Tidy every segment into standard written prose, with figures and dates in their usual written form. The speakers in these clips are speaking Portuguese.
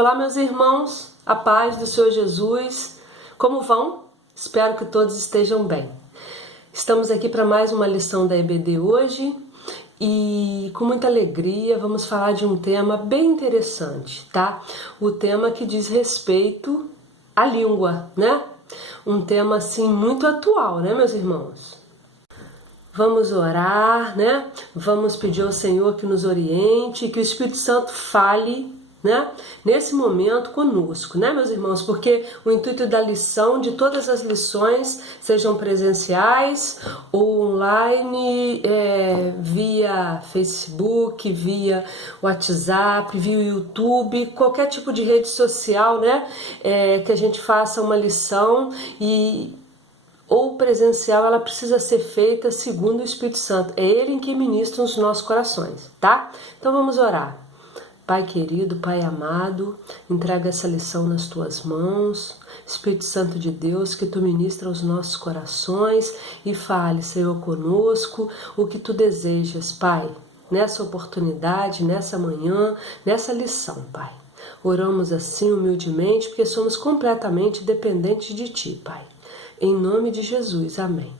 Olá, meus irmãos, a paz do Senhor Jesus. Como vão? Espero que todos estejam bem. Estamos aqui para mais uma lição da EBD hoje e com muita alegria vamos falar de um tema bem interessante, tá? O tema que diz respeito à língua, né? Um tema assim muito atual, né, meus irmãos? Vamos orar, né? Vamos pedir ao Senhor que nos oriente, que o Espírito Santo fale, né? Nesse momento conosco, né, meus irmãos? Porque o intuito da lição, de todas as lições, sejam presenciais ou online, via Facebook, via WhatsApp, via YouTube, qualquer tipo de rede social, né? Que a gente faça uma lição ou presencial, ela precisa ser feita segundo o Espírito Santo. É Ele em que ministra os nossos corações, tá? Então vamos orar. Pai querido, Pai amado, entrega essa lição nas Tuas mãos. Espírito Santo de Deus, que Tu ministra os nossos corações e fale, Senhor, conosco o que Tu desejas, Pai, nessa oportunidade, nessa manhã, nessa lição, Pai. Oramos assim humildemente, porque somos completamente dependentes de Ti, Pai. Em nome de Jesus, amém.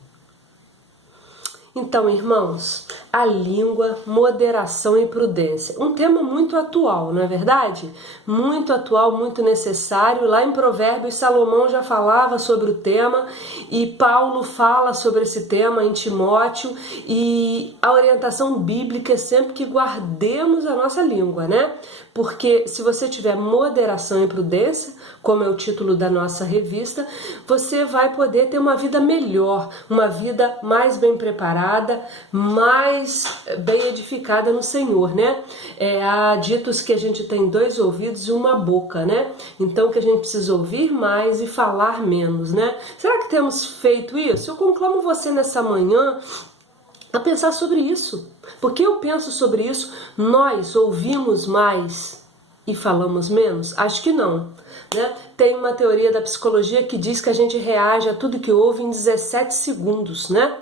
Então, irmãos, a língua, moderação e prudência. Um tema muito atual, não é verdade? Muito atual, muito necessário. Lá em Provérbios, Salomão já falava sobre o tema e Paulo fala sobre esse tema em Timóteo. E a orientação bíblica é sempre que guardemos a nossa língua, né? Porque se você tiver moderação e prudência, como é o título da nossa revista, você vai poder ter uma vida melhor, uma vida mais bem preparada, mais bem edificada no Senhor, né? Há ditos que a gente tem 2 ouvidos e uma boca, né? Então que a gente precisa ouvir mais e falar menos, né? Será que temos feito isso? Eu conclamo você nessa manhã a pensar sobre isso. Porque eu penso sobre isso, nós ouvimos mais e falamos menos? Acho que não. Né? Tem uma teoria da psicologia que diz que a gente reage a tudo que ouve em 17 segundos, né?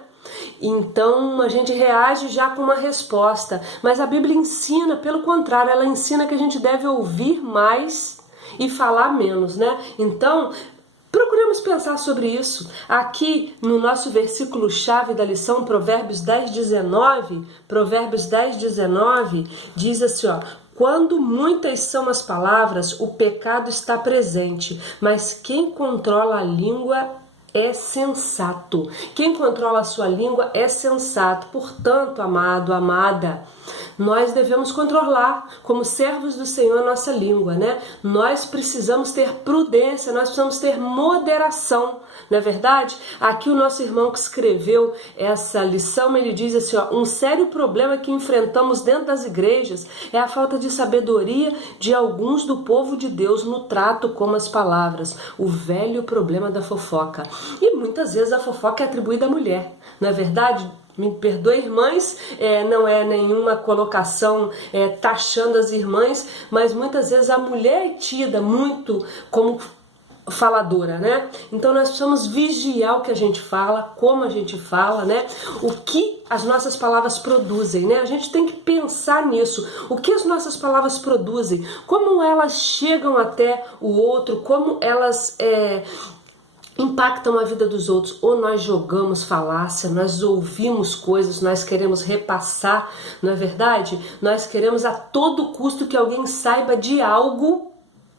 Então a gente reage já com uma resposta, mas a Bíblia ensina, pelo contrário, ela ensina que a gente deve ouvir mais e falar menos, né? Então procuremos pensar sobre isso. Aqui no nosso versículo-chave da lição, Provérbios 10:19, diz assim, ó: quando muitas são as palavras, o pecado está presente, mas quem controla a língua é sensato. Quem controla a sua língua é sensato. Portanto, amado, amada, nós devemos controlar, como servos do Senhor, a nossa língua, né? Nós precisamos ter prudência, nós precisamos ter moderação, não é verdade? Aqui o nosso irmão que escreveu essa lição, ele diz assim, ó: um sério problema que enfrentamos dentro das igrejas é a falta de sabedoria de alguns do povo de Deus no trato com as palavras, o velho problema da fofoca. E muitas vezes a fofoca é atribuída à mulher, não é verdade? Me perdoe, irmãs, não é nenhuma colocação taxando as irmãs, mas muitas vezes a mulher é tida muito como faladora, né? Então nós precisamos vigiar o que a gente fala, como a gente fala, né? O que as nossas palavras produzem, né? A gente tem que pensar nisso. O que as nossas palavras produzem? Como elas chegam até o outro? Como elas impactam a vida dos outros? Ou nós jogamos falácia, nós ouvimos coisas, nós queremos repassar, não é verdade? Nós queremos a todo custo que alguém saiba de algo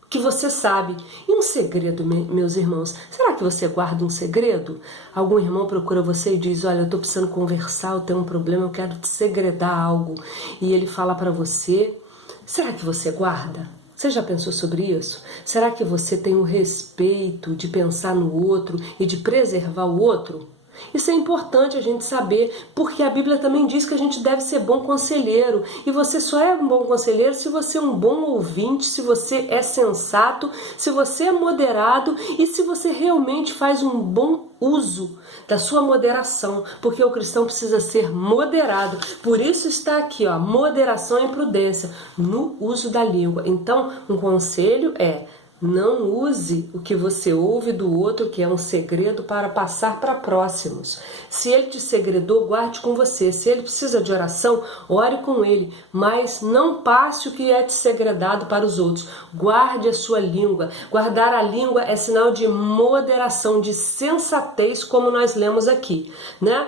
que você sabe. E um segredo, meus irmãos? Será que você guarda um segredo? Algum irmão procura você e diz: olha, eu tô precisando conversar, eu tenho um problema, eu quero te segredar algo. E ele fala para você. Será que você guarda? Você já pensou sobre isso? Será que você tem o respeito de pensar no outro e de preservar o outro? Isso é importante a gente saber, porque a Bíblia também diz que a gente deve ser bom conselheiro. E você só é um bom conselheiro se você é um bom ouvinte, se você é sensato, se você é moderado e se você realmente faz um bom uso da sua moderação, porque o cristão precisa ser moderado. Por isso está aqui, ó, moderação e prudência no uso da língua. Então, um conselho é: Não use o que você ouve do outro, que é um segredo, para passar para próximos. Se ele te segredou, guarde com você. Se ele precisa de oração, ore com ele. Mas não passe o que é te segredado para os outros. Guarde a sua língua. Guardar a língua é sinal de moderação, de sensatez, como nós lemos aqui, né?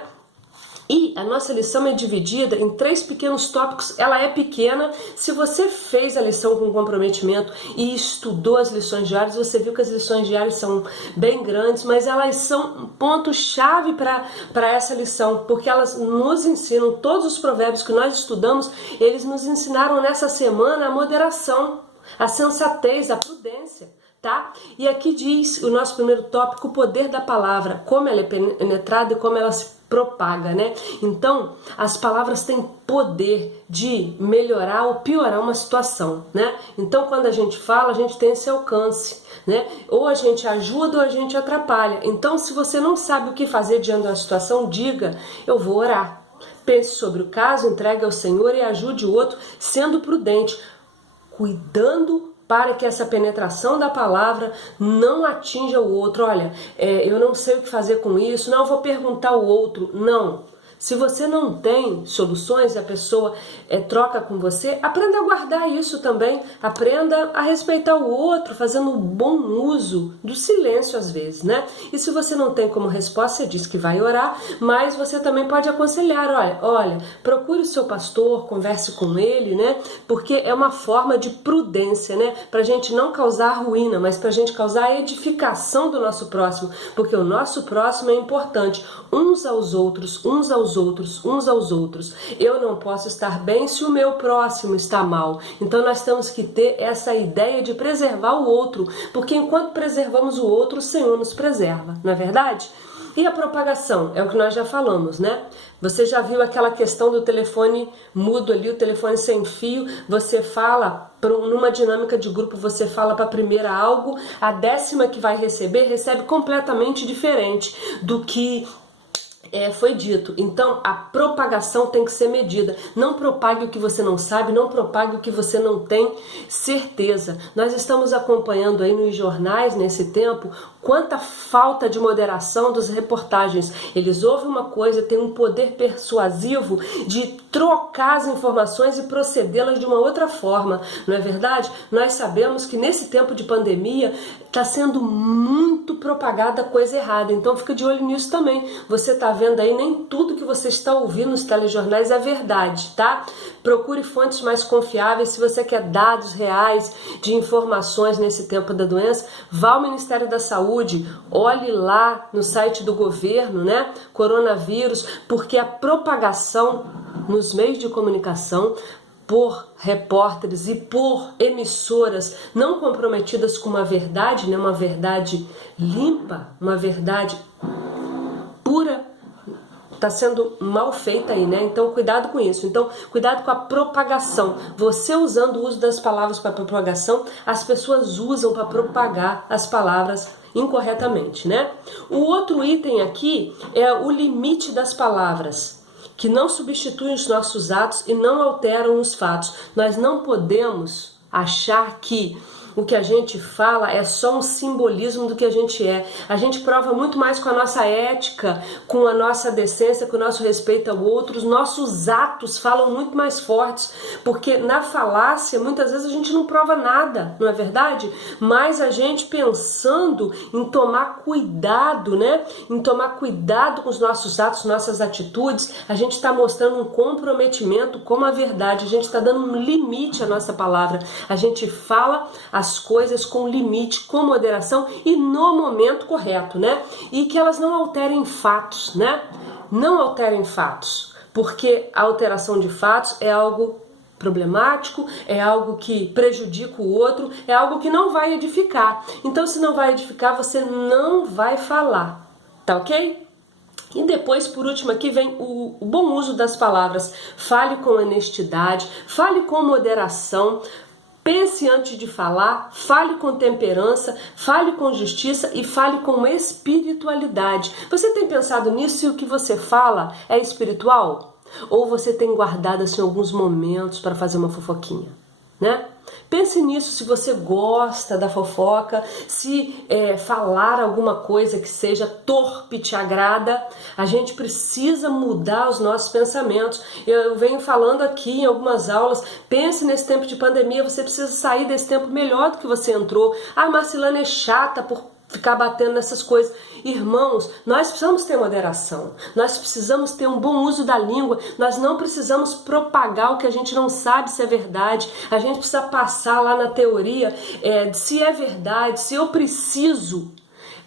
E a nossa lição é dividida em 3 pequenos tópicos. Ela é pequena. Se você fez a lição com comprometimento e estudou as lições diárias, você viu que as lições diárias são bem grandes, mas elas são ponto-chave para essa lição, porque elas nos ensinam, todos os provérbios que nós estudamos, eles nos ensinaram nessa semana a moderação, a sensatez, a prudência. Tá? E aqui diz o nosso primeiro tópico, o poder da palavra, como ela é penetrada e como ela se propaga, né? Então, as palavras têm poder de melhorar ou piorar uma situação, né? Então, quando a gente fala, a gente tem esse alcance, né? Ou a gente ajuda ou a gente atrapalha. Então, se você não sabe o que fazer diante da situação, diga: eu vou orar. Pense sobre o caso, entregue ao Senhor e ajude o outro, sendo prudente, cuidando para que essa penetração da palavra não atinja o outro. Olha, eu não sei o que fazer com isso, não, eu vou perguntar ao outro. Não. Se você não tem soluções e a pessoa troca com você, aprenda a guardar isso também. Aprenda a respeitar o outro, fazendo um bom uso do silêncio às vezes, né? E se você não tem como resposta, você diz que vai orar, mas você também pode aconselhar. Olha, procure o seu pastor, converse com ele, né? Porque é uma forma de prudência, né? Pra gente não causar ruína, mas pra gente causar a edificação do nosso próximo, porque o nosso próximo é importante, uns aos outros, uns aos outros. Eu não posso estar bem se o meu próximo está mal. Então nós temos que ter essa ideia de preservar o outro, porque enquanto preservamos o outro, o Senhor nos preserva, não é verdade? E a propagação, é o que nós já falamos, né? Você já viu aquela questão do telefone mudo ali, o telefone sem fio, você fala, numa dinâmica de grupo, você fala para a primeira algo, a 10ª que vai receber, recebe completamente diferente do que foi dito. Então a propagação tem que ser medida. Não propague o que você não sabe, não propague o que você não tem certeza. Nós estamos acompanhando aí nos jornais nesse tempo quanta falta de moderação das reportagens. Eles ouvem uma coisa, têm um poder persuasivo de trocar as informações e procedê-las de uma outra forma, não é verdade? Nós sabemos que nesse tempo de pandemia está sendo muito propagada coisa errada, então fica de olho nisso também. Você está vendo aí, nem tudo que você está ouvindo nos telejornais é verdade, tá? Procure fontes mais confiáveis. Se você quer dados reais de informações nesse tempo da doença, vá ao Ministério da Saúde, olhe lá no site do governo, né? Coronavírus, porque a propagação nos meios de comunicação por repórteres e por emissoras não comprometidas com uma verdade, né? Uma verdade limpa, uma verdade pura, está sendo mal feita aí, né? Então cuidado com isso. Então cuidado com a propagação. Você usando o uso das palavras para propagação, as pessoas usam para propagar as palavras incorretamente, né? O outro item aqui é o limite das palavras, que não substituem os nossos atos e não alteram os fatos. Nós não podemos achar que o que a gente fala é só um simbolismo do que a gente é. A gente prova muito mais com a nossa ética, com a nossa decência, com o nosso respeito ao outro. Os nossos atos falam muito mais fortes, porque na falácia muitas vezes a gente não prova nada, não é verdade? Mas a gente pensando em tomar cuidado, né? Em tomar cuidado com os nossos atos, nossas atitudes, a gente está mostrando um comprometimento com a verdade. A gente está dando um limite à nossa palavra. A gente fala as coisas com limite, com moderação e no momento correto, né? E que elas não alterem fatos, né? Não alterem fatos, porque a alteração de fatos é algo problemático, é algo que prejudica o outro, é algo que não vai edificar. Então, se não vai edificar, você não vai falar, tá ok? E depois, por último, aqui vem o bom uso das palavras. Fale com honestidade, fale com moderação, pense antes de falar, fale com temperança, fale com justiça e fale com espiritualidade. Você tem pensado nisso, se o que você fala é espiritual? Ou você tem guardado assim alguns momentos para fazer uma fofoquinha? né? Pense nisso, se você gosta da fofoca, se falar alguma coisa que seja torpe te agrada, a gente precisa mudar os nossos pensamentos. Eu venho falando aqui em algumas aulas, pense nesse tempo de pandemia, você precisa sair desse tempo melhor do que você entrou. Ah, Marcilane é chata por ficar batendo nessas coisas. Irmãos, nós precisamos ter moderação, nós precisamos ter um bom uso da língua, nós não precisamos propagar o que a gente não sabe se é verdade, a gente precisa passar lá na teoria se é verdade, se eu preciso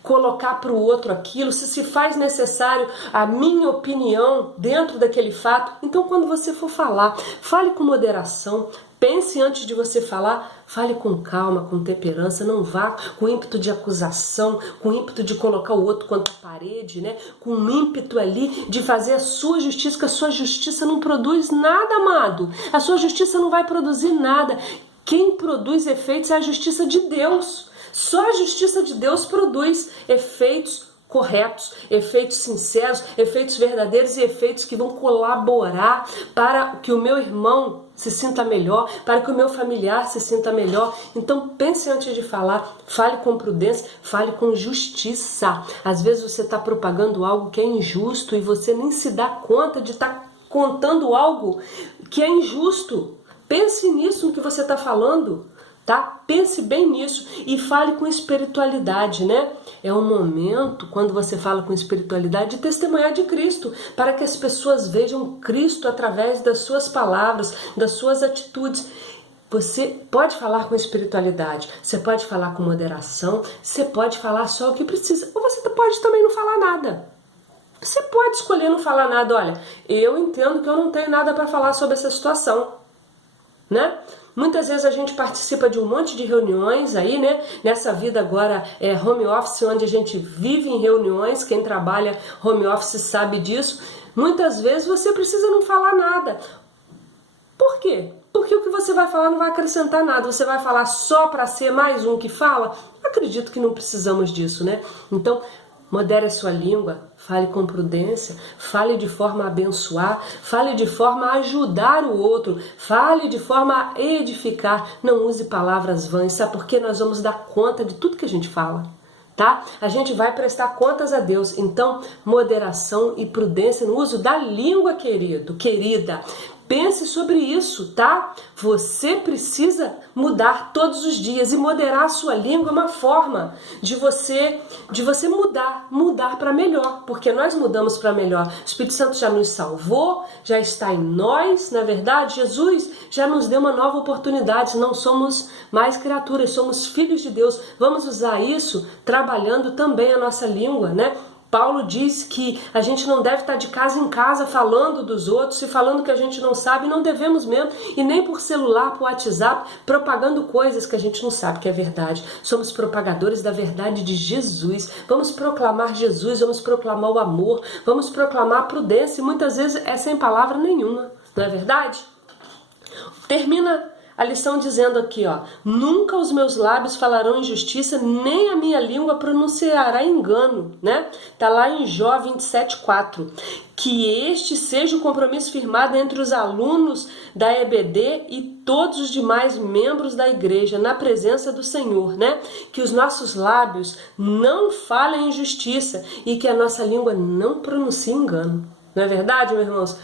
colocar para o outro aquilo, se faz necessário a minha opinião dentro daquele fato. Então, quando você for falar, fale com moderação, pense antes de você falar, fale com calma, com temperança, não vá com ímpeto de acusação, com ímpeto de colocar o outro contra a parede, né? Com ímpeto ali de fazer a sua justiça, que a sua justiça não produz nada, amado. A sua justiça não vai produzir nada. Quem produz efeitos é a justiça de Deus. Só a justiça de Deus produz efeitos corretos, efeitos sinceros, efeitos verdadeiros e efeitos que vão colaborar para que o meu irmão se sinta melhor, para que o meu familiar se sinta melhor. Então pense antes de falar, fale com prudência, fale com justiça. Às vezes você está propagando algo que é injusto e você nem se dá conta de estar contando algo que é injusto. Pense nisso no que você está falando. Tá? Pense bem nisso e fale com espiritualidade, né? É um momento, quando você fala com espiritualidade, de testemunhar de Cristo, para que as pessoas vejam Cristo através das suas palavras, das suas atitudes. Você pode falar com espiritualidade, você pode falar com moderação, você pode falar só o que precisa, ou você pode também não falar nada. Você pode escolher não falar nada. Olha, eu entendo que eu não tenho nada para falar sobre essa situação, né? Muitas vezes a gente participa de um monte de reuniões aí, né? Nessa vida agora é home office, onde a gente vive em reuniões, quem trabalha home office sabe disso. Muitas vezes você precisa não falar nada. Por quê? Porque o que você vai falar não vai acrescentar nada. Você vai falar só para ser mais um que fala? Acredito que não precisamos disso, né? Então, modere a sua língua, fale com prudência, fale de forma a abençoar, fale de forma a ajudar o outro, fale de forma a edificar. Não use palavras vãs, sabe por quê? Nós vamos dar conta de tudo que a gente fala, tá? A gente vai prestar contas a Deus. Então, moderação e prudência no uso da língua, querido, querida. Pense sobre isso, tá? Você precisa mudar todos os dias e moderar a sua língua é uma forma de você mudar para melhor, porque nós mudamos para melhor. O Espírito Santo já nos salvou, já está em nós, na verdade, Jesus já nos deu uma nova oportunidade. Não somos mais criaturas, somos filhos de Deus. Vamos usar isso trabalhando também a nossa língua, né? Paulo diz que a gente não deve estar de casa em casa falando dos outros e falando que a gente não sabe, não devemos mesmo, e nem por celular, por WhatsApp, propagando coisas que a gente não sabe que é verdade. Somos propagadores da verdade de Jesus. Vamos proclamar Jesus, vamos proclamar o amor, vamos proclamar a prudência, e muitas vezes é sem palavra nenhuma, não é verdade? Termina a lição dizendo aqui, ó: nunca os meus lábios falarão injustiça, nem a minha língua pronunciará engano, né? Tá lá em Jó 27:4. Que este seja o compromisso firmado entre os alunos da EBD e todos os demais membros da igreja na presença do Senhor, né? Que os nossos lábios não falem injustiça e que a nossa língua não pronuncie engano. Não é verdade, meus irmãos?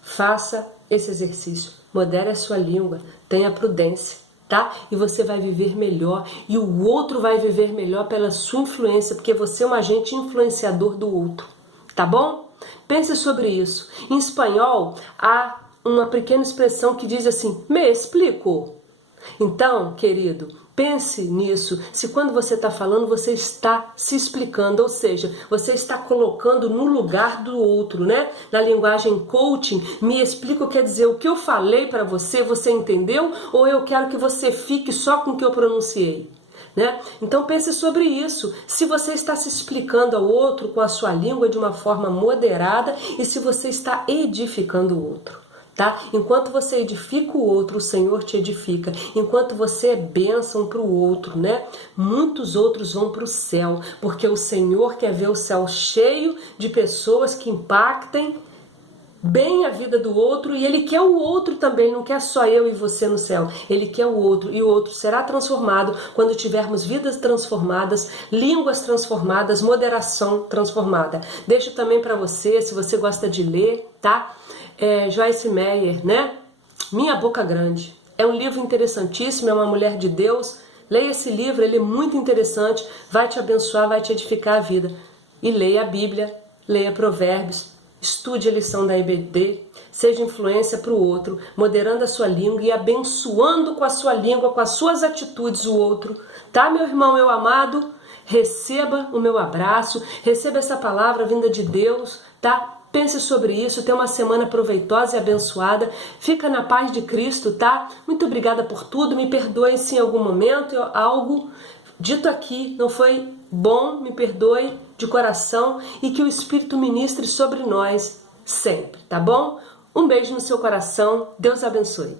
Faça esse exercício. Modere a sua língua, tenha prudência, tá? E você vai viver melhor e o outro vai viver melhor pela sua influência, porque você é um agente influenciador do outro, tá bom? Pense sobre isso. Em espanhol, há uma pequena expressão que diz assim: me explico? Então, querido, pense nisso. Se quando você está falando, você está se explicando, ou seja, você está colocando no lugar do outro, né? Na linguagem coaching, me explico quer dizer o que eu falei para você, você entendeu? Ou eu quero que você fique só com o que eu pronunciei? Né? Então pense sobre isso. Se você está se explicando ao outro com a sua língua de uma forma moderada e se você está edificando o outro. Tá? Enquanto você edifica o outro, o Senhor te edifica. Enquanto você é bênção para o outro, né? Muitos outros vão para o céu, porque o Senhor quer ver o céu cheio de pessoas que impactem bem a vida do outro, e Ele quer o outro também, não quer só eu e você no céu, Ele quer o outro, e o outro será transformado quando tivermos vidas transformadas, línguas transformadas, moderação transformada. Deixo também para você, se você gosta de ler, tá? Joyce Meyer, né? Minha Boca Grande. É um livro interessantíssimo, é uma mulher de Deus. Leia esse livro, ele é muito interessante, vai te abençoar, vai te edificar a vida. E leia a Bíblia, leia Provérbios, estude a lição da EBD, seja influência para o outro, moderando a sua língua e abençoando com a sua língua, com as suas atitudes o outro. Tá, meu irmão, meu amado? Receba o meu abraço, receba essa palavra vinda de Deus, tá? Pense sobre isso, tenha uma semana proveitosa e abençoada. Fica na paz de Cristo, tá? Muito obrigada por tudo. Me perdoe se em algum momento algo dito aqui não foi bom. Me perdoe de coração e que o Espírito ministre sobre nós sempre, tá bom? Um beijo no seu coração. Deus abençoe.